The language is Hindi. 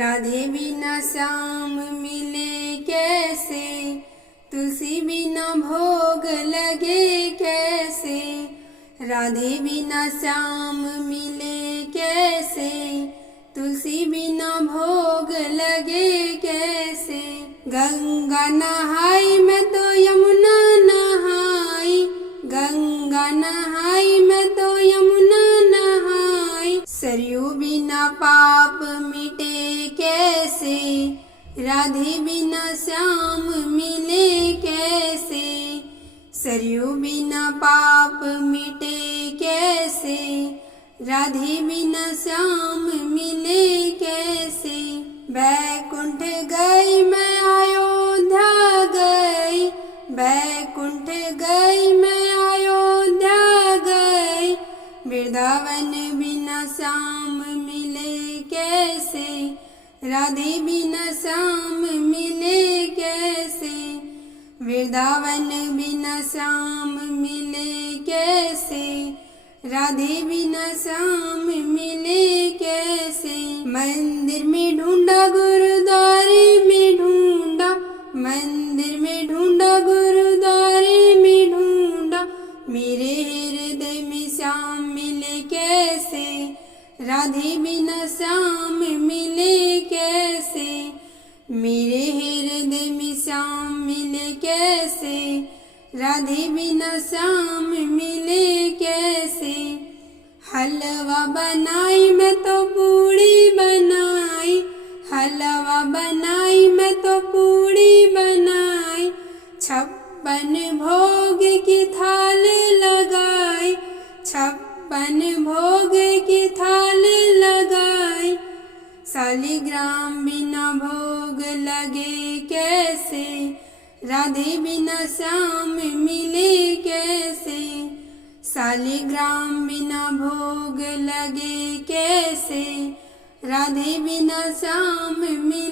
राधे बिना श्याम मिले कैसे, तुलसी बिना भोग लगे कैसे। राधे बिना श्याम मिले कैसे, तुलसी बिना भोग लगे कैसे। गंगा नहाई मैं तो यमुना नहाई, गंगा नहाई मैं तो यमुना नहाई। सरयू बिना पाप मिटे कैसे, राधे बिना श्याम मिले कैसे। सरयू बिना पाप मिटे कैसे, राधे बिना श्याम मिले कैसे। बैकुंठ गई मैं अयोध्या गई, बैकुंठ गई मैं अयोध्या गई। वृंदावन बिना श्याम मिले कैसे, राधे बिना श्याम मिले कैसे। वृंदावन बिना श्याम मिले कैसे, राधे बिना श्याम मिले कैसे। मंदिर में ढूंढा गुरुद्वारे में ढूंढा, मंदिर में ढूंढा गुरुद्वारे में ढूंढा। मेरे हृदय में श्याम मिले कैसे, राधे बिना श्याम मिले कैसे। मेरे हृदय में श्याम मिले कैसे, राधे बिना श्याम मिले कैसे। हलवा बनाई मैं तो पूड़ी बनाई, हलवा बनाई मैं तो पूड़ी बनाई। 56 भोग की थाल लगाई, 56 भोग की थाल लगाई। शालिग्राम बिना भोग लगे कैसे, राधे बिना श्याम मिले कैसे। शालिग्राम बिना भोग लगे कैसे, राधे बिना श्याम मिले